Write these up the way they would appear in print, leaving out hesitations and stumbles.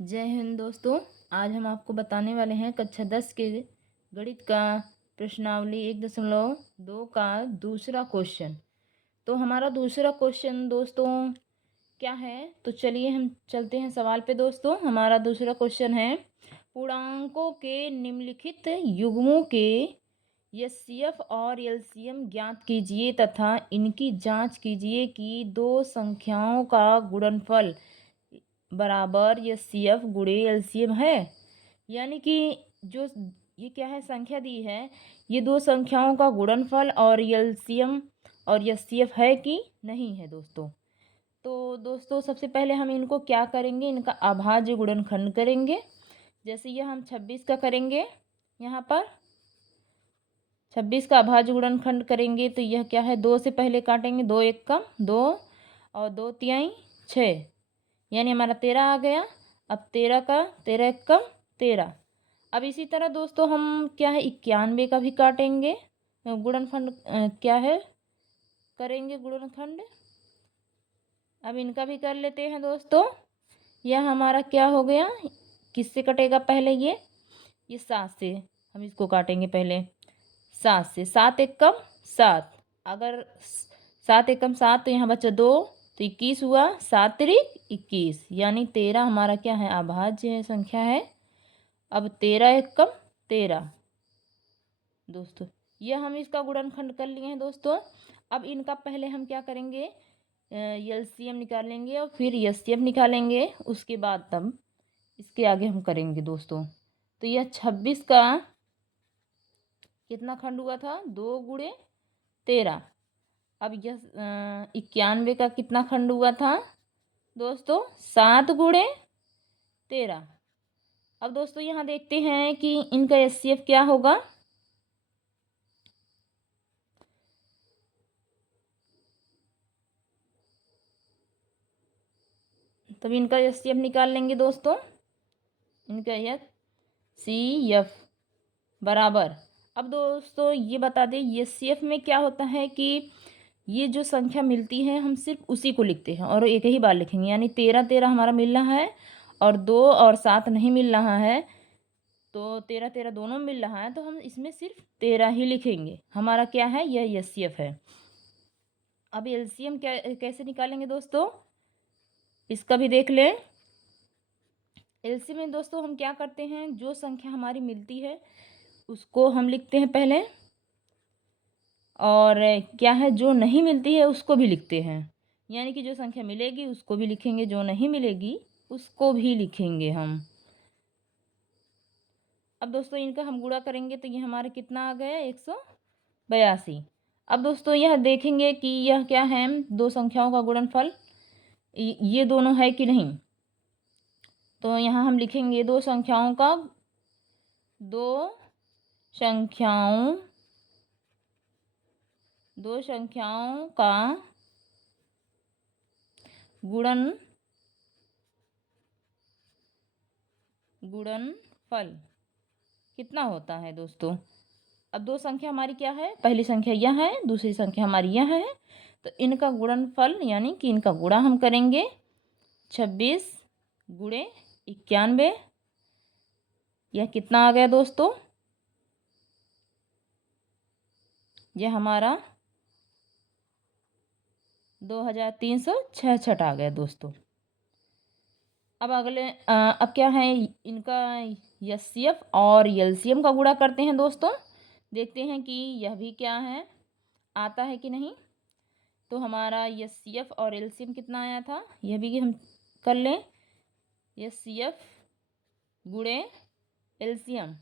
जय हिंद दोस्तों। आज हम आपको बताने वाले हैं कक्षा 10 के गणित का प्रश्नावली 1.2 का दूसरा क्वेश्चन। तो हमारा दूसरा क्वेश्चन दोस्तों क्या है, तो चलिए हम चलते हैं सवाल पे। दोस्तों हमारा दूसरा क्वेश्चन है, पूर्णांकों के निम्नलिखित युग्मों के एचसीएफ और एलसीएम ज्ञात कीजिए तथा इनकी जांच कीजिए कि दो संख्याओं का गुणनफल बराबर एचसीएफ गुणे एलसीएम है। यानी कि जो ये क्या है, संख्या दी है, ये दो संख्याओं का गुणनफल और एलसीएम और एचसीएफ है कि नहीं है दोस्तों। तो दोस्तों सबसे पहले हम इनको क्या करेंगे, इनका अभाज्य गुणनखंड करेंगे। जैसे ये हम 26 का करेंगे, यहाँ पर 26 का अभाज्य गुणनखंड करेंगे तो यह क्या है, 2 से पहले काटेंगे, 2 एक कम 2 और 2 तिहाई 6, यानी हमारा 13 आ गया। अब 13 का 13 एक कम 13। अब इसी तरह दोस्तों हम क्या है, 91 का भी काटेंगे, गुणनखंड क्या है करेंगे गुणनखंड। अब इनका भी कर लेते हैं दोस्तों। यह हमारा क्या हो गया, किससे कटेगा पहले, ये 7 से हम इसको काटेंगे पहले। 7 से 7 एक कम 7, अगर 7 एक कम 7 तो यहाँ बचा 2 तो 21 हुआ, 7 तिरिक 21, यानी 13 हमारा क्या है, अभाज्य संख्या है। अब 13 एक कम 13 दोस्तों, यह हम इसका गुणनखंड कर लिए हैं दोस्तों। अब इनका पहले हम क्या करेंगे, एलसीएम निकालेंगे और फिर एचसीएफ निकालेंगे, उसके बाद तब इसके आगे हम करेंगे दोस्तों। तो यह 26 का कितना खंड हुआ था, 2 गुणे 13। अब यह 91 का कितना खंड हुआ था दोस्तों, 7 गुणे 13। अब दोस्तों यहाँ देखते हैं कि इनका एचसीएफ क्या होगा। तब इनका एचसीएफ निकाल लेंगे दोस्तों। इनका एचसीएफ बराबर, अब दोस्तों ये बता दें एचसीएफ में क्या होता है कि ये जो संख्या मिलती है हम सिर्फ उसी को लिखते हैं और एक ही बार लिखेंगे, यानी 13 13 हमारा मिल रहा है और 2 और 7 नहीं मिल रहा है, तो 13 13 दोनों मिल रहा है, तो हम इसमें सिर्फ 13 ही लिखेंगे। हमारा क्या है, यह एचसीएफ है। अब एलसीएम क्या कैसे निकालेंगे दोस्तों, इसका भी देख लें। एलसीएम में दोस्तों हम क्या करते हैं, जो संख्या हमारी मिलती है उसको हम लिखते हैं पहले, और क्या है जो नहीं मिलती है उसको भी लिखते हैं। यानी कि जो संख्या मिलेगी उसको भी लिखेंगे, जो नहीं मिलेगी उसको भी लिखेंगे हम। अब दोस्तों इनका हम गुणा करेंगे तो ये हमारा कितना आ गया, 182। अब दोस्तों यह देखेंगे कि यह क्या है, दो संख्याओं का गुणनफल ये दोनों है कि नहीं। तो यहाँ हम लिखेंगे दो संख्याओं का गुणनफल कितना होता है दोस्तों। अब दो संख्या हमारी क्या है, पहली संख्या यह है, दूसरी संख्या हमारी यह है, तो इनका गुणनफल यानी कि इनका गुणा हम करेंगे। 26 गुणे 91, यह कितना आ गया दोस्तों, यह हमारा 2366 आ गया दोस्तों। अब अब क्या है, इनका एचसीएफ और एलसीएम का गुणा करते हैं दोस्तों। देखते हैं कि यह भी क्या है, आता है कि नहीं। तो हमारा एचसीएफ और एलसीएम कितना आया था, यह भी हम कर लें। एचसीएफ गुणे एलसीएम,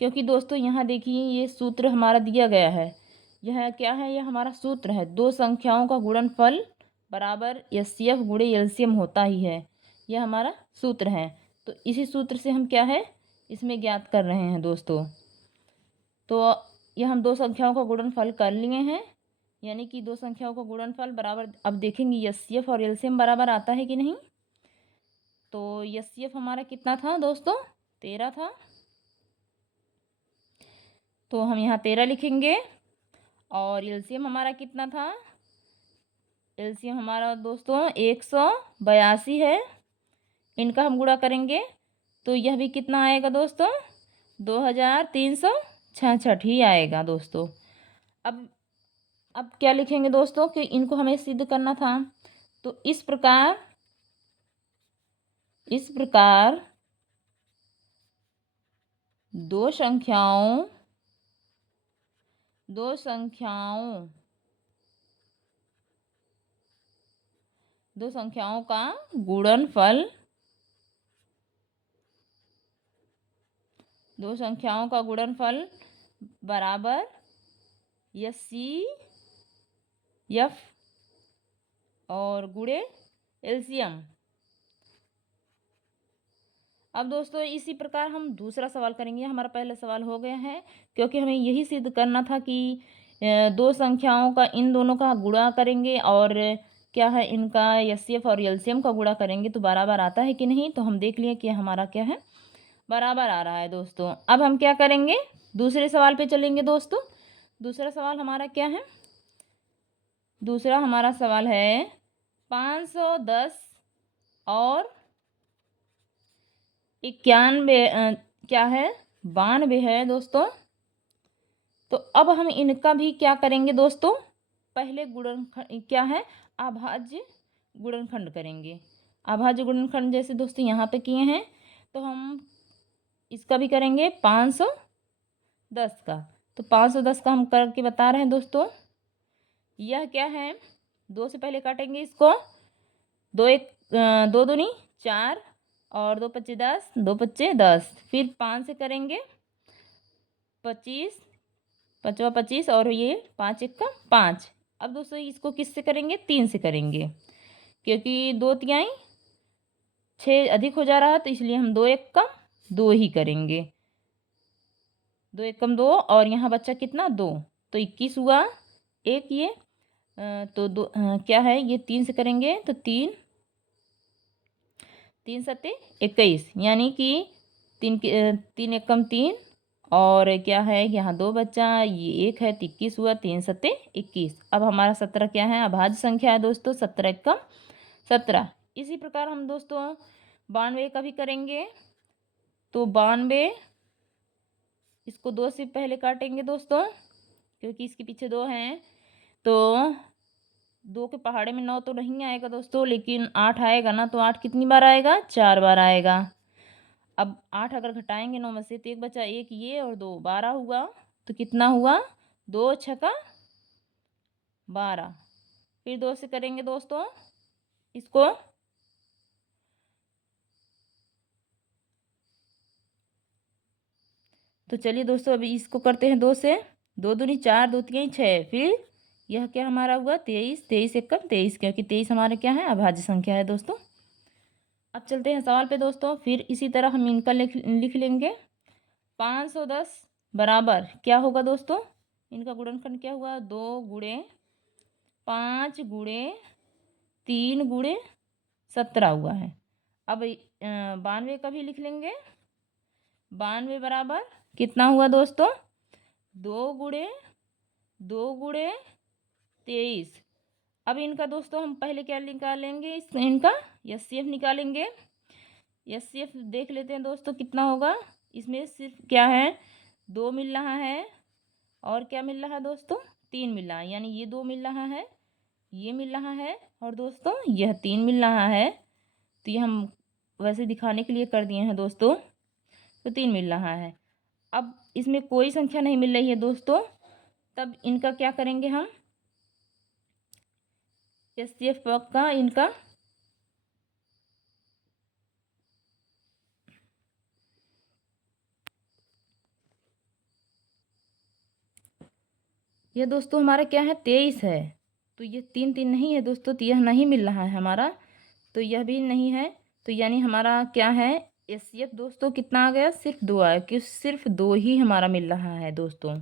क्योंकि दोस्तों यहाँ देखिए ये सूत्र हमारा दिया गया है, यह क्या है, यह हमारा सूत्र है, दो संख्याओं का गुणनफल बराबर एचसीएफ गुणे एलसीएम होता ही है, यह हमारा सूत्र है। तो इसी सूत्र से हम क्या है इसमें ज्ञात कर रहे हैं दोस्तों। तो यह हम दो संख्याओं का गुणनफल कर लिए हैं, यानी कि दो संख्याओं का गुणनफल बराबर, अब देखेंगे एचसीएफ और एलसीएम बराबर आता है कि नहीं। तो एचसीएफ हमारा कितना था दोस्तों, 13 था, तो हम यहाँ 13 लिखेंगे। और एलसीएम हमारा कितना था, एलसीएम हमारा दोस्तों 182 है, इनका हम गुणा करेंगे तो यह भी कितना आएगा दोस्तों, 2366 ही आएगा दोस्तों। अब क्या लिखेंगे दोस्तों कि इनको हमें सिद्ध करना था। तो इस प्रकार दो संख्याओं का गुणनफल बराबर HCF और गुणे एलसीएम। अब दोस्तों इसी प्रकार हम दूसरा सवाल करेंगे। हमारा पहला सवाल हो गया है, क्योंकि हमें यही सिद्ध करना था कि दो संख्याओं का इन दोनों का गुणा करेंगे और क्या है इनका एचसीएफ और एलसीएम का गुणा करेंगे तो बराबर आता है कि नहीं। तो हम देख लिए कि हमारा क्या है, बराबर आ रहा है दोस्तों। अब हम क्या करेंगे, दूसरे सवाल पे चलेंगे दोस्तों। दूसरा सवाल हमारा क्या है, दूसरा हमारा सवाल है 510 और 91 क्या है 92 है दोस्तों। तो अब हम इनका भी क्या करेंगे दोस्तों, पहले गुणनखंड क्या है, अभाज्य गुणनखंड करेंगे। अभाज्य गुणनखंड जैसे दोस्तों यहाँ पे किए हैं तो हम इसका भी करेंगे 510 का। तो 510 का हम करके बता रहे हैं दोस्तों। यह क्या है, 2 से पहले काटेंगे इसको, 2 दूनी 4 और 2 पच्चे 10, 2 पच्चे 10, फिर 5 से करेंगे 25, 25 और ये 5 एक का 5। अब दोस्तों इसको किससे करेंगे, 3 से करेंगे, क्योंकि 2 तिहाई 6 अधिक हो जा रहा है तो इसलिए हम 2 एक कम 2 ही करेंगे। 2 एक कम 2 और यहाँ बच्चा कितना 2, तो 21 हुआ। एक ये तो दो क्या है, ये 3 से करेंगे तो 3 सत्ते 21, यानी कि 3 एक कम 3 और क्या है यहाँ 2 बच्चा, ये 1 है तो 21 हुआ, 3 सत्ते 21। अब हमारा 17 क्या है, अभाज्य संख्या है दोस्तों, 17 एक कम 17। इसी प्रकार हम दोस्तों 92 का भी करेंगे। तो 92 इसको 2 से पहले काटेंगे दोस्तों, क्योंकि इसके पीछे 2 हैं। तो 2 के पहाड़े में 9 तो नहीं आएगा दोस्तों, लेकिन 8 आएगा ना। तो 8 कितनी बार आएगा, 4 बार आएगा। अब 8 अगर घटाएंगे 9 में से तो एक बचा, एक ये और 2, 12 हुआ। तो कितना हुआ, 2 छक्का 12। फिर 2 से करेंगे दोस्तों इसको, तो चलिए दोस्तों अभी इसको करते हैं 2 से। 2 दूनी 4, 2 तिहाई 6, फिर यह क्या हमारा हुआ 23, 23 एक कम 23, क्योंकि 23 हमारे क्या है, अभाज्य संख्या है दोस्तों। अब चलते हैं सवाल पे दोस्तों। फिर इसी तरह हम इनका लिख लेंगे। 510 बराबर क्या होगा दोस्तों, इनका गुणनखंड क्या हुआ, 2 गुणे 5 गुणे 3 गुणे 17 हुआ है। अब 92 का भी लिख लेंगे। 92 बराबर कितना हुआ दोस्तों, 2 गुणे 23। अब इनका दोस्तों हम पहले क्या निकालेंगे, इनका एचसीएफ निकालेंगे। एचसीएफ देख लेते हैं दोस्तों कितना होगा। इसमें सिर्फ क्या है, 2 मिल रहा है और क्या मिल रहा है दोस्तों, 3 मिल रहा है। यानी ये 2 मिल रहा है, ये मिल रहा है और दोस्तों यह 3 मिल रहा है। तो ये हम वैसे दिखाने के लिए कर दिए हैं दोस्तों। तो 3 मिल रहा है। अब इसमें कोई संख्या नहीं मिल रही है दोस्तों, तब इनका क्या करेंगे हम, एचसीएफ का इनका यह दोस्तों हमारा क्या है 23 है। तो ये 3 3 नहीं है दोस्तों, तो यह नहीं मिल रहा है हमारा, तो यह भी नहीं है। तो यानी हमारा क्या है, एचसीएफ दोस्तों कितना आ गया, सिर्फ 2 आया, कि सिर्फ 2 ही हमारा मिल रहा है दोस्तों।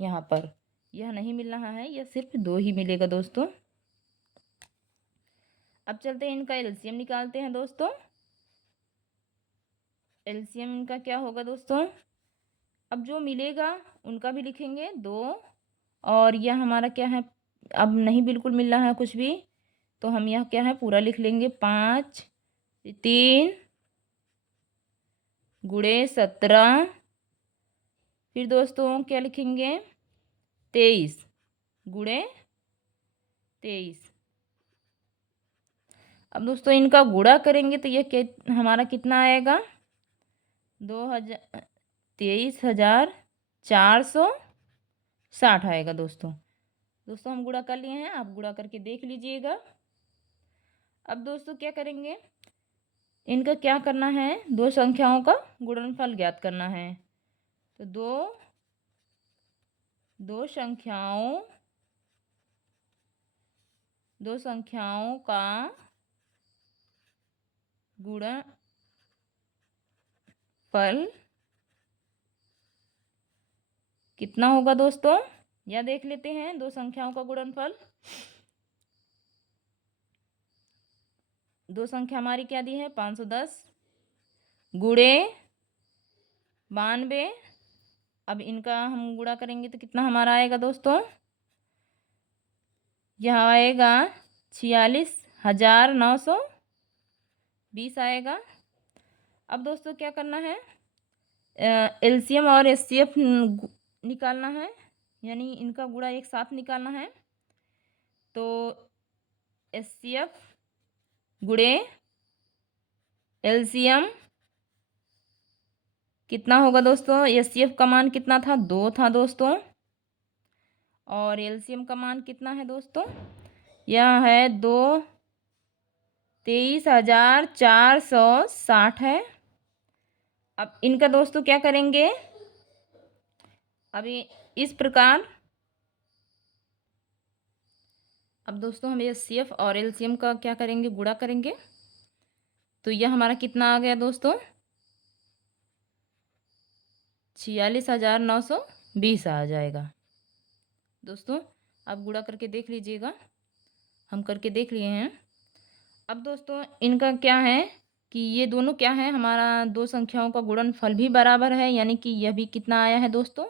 यहाँ पर यह नहीं मिल रहा है, यह सिर्फ 2 ही मिलेगा दोस्तों। अब चलते हैं इनका एलसीएम निकालते हैं दोस्तों। एलसीएम इनका क्या होगा दोस्तों, अब जो मिलेगा उनका भी लिखेंगे 2 और यह हमारा क्या है, अब नहीं बिल्कुल मिल रहा है कुछ भी, तो हम यह क्या है पूरा लिख लेंगे 5 3 गुणे 17, फिर दोस्तों क्या लिखेंगे 23 गुणे 23। अब दोस्तों इनका गुणा करेंगे तो ये हमारा कितना आएगा 23,460 आएगा दोस्तों। दोस्तों हम गुणा कर लिए हैं, आप गुणा करके देख लीजिएगा। अब दोस्तों क्या करेंगे, इनका क्या करना है, दो संख्याओं का गुणनफल ज्ञात करना है। तो दो संख्याओं का गुणनफल कितना होगा दोस्तों, यह देख लेते हैं। दो संख्याओं का गुणनफल, दो संख्या हमारी क्या दी है 510 गुणे 92। अब इनका हम गुणा करेंगे तो कितना हमारा आएगा दोस्तों, यह आएगा 46,920 आएगा। अब दोस्तों क्या करना है, एलसीएम और एचसीएफ निकालना है, यानी इनका गुणा एक साथ निकालना है। तो एचसीएफ गुणे एलसीएम कितना होगा दोस्तों, एचसीएफ का मान कितना था 2 था दोस्तों, और एलसीएम का मान कितना है दोस्तों, यह है 23,460 है। अब इनका दोस्तों क्या करेंगे, अभी इस प्रकार, अब दोस्तों हम एचसीएफ और एलसीएम का क्या करेंगे, गुणा करेंगे। तो यह हमारा कितना आ गया दोस्तों 46,920 आ जाएगा। दोस्तों आप गुणा करके देख लीजिएगा, हम करके देख लिए हैं। अब दोस्तों इनका क्या है कि ये दोनों क्या है, हमारा दो संख्याओं का गुणनफल भी बराबर है, यानी कि यह भी कितना आया है दोस्तों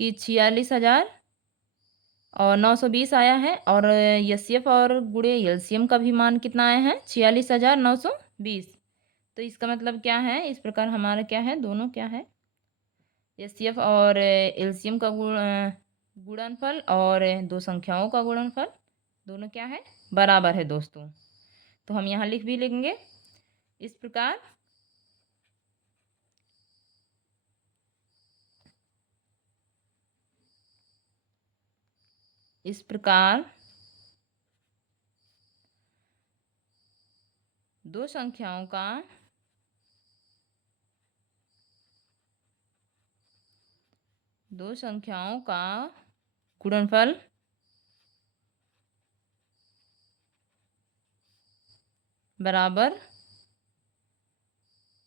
कि 46,920 आया है, और एचसीएफ और गुणे एलसीएम का भी मान कितना आया है 46,920। तो इसका मतलब क्या है, इस प्रकार हमारा क्या है, दोनों क्या है एचसीएफ और एलसीएम का गुणनफल और दो संख्याओं का गुणनफल दोनों क्या है, बराबर है दोस्तों। तो हम यहाँ लिख भी लेंगे इस प्रकार, दो संख्याओं का गुणनफल बराबर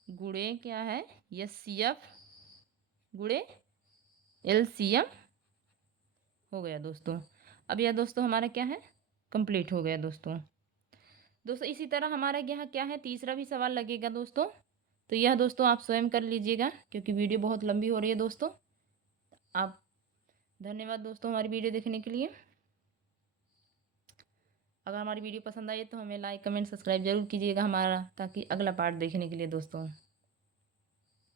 गुणे क्या है एचसीएफ गुणे एलसीएम हो गया दोस्तों। अब यह दोस्तों हमारा क्या है, कंप्लीट हो गया दोस्तों। इसी तरह हमारा यहाँ क्या है, तीसरा भी सवाल लगेगा दोस्तों। तो यह दोस्तों आप स्वयं कर लीजिएगा, क्योंकि वीडियो बहुत लंबी हो रही है दोस्तों। आप धन्यवाद दोस्तों हमारी वीडियो देखने के लिए। अगर हमारी वीडियो पसंद आई तो हमें लाइक कमेंट सब्सक्राइब जरूर कीजिएगा हमारा, ताकि अगला पार्ट देखने के लिए दोस्तों।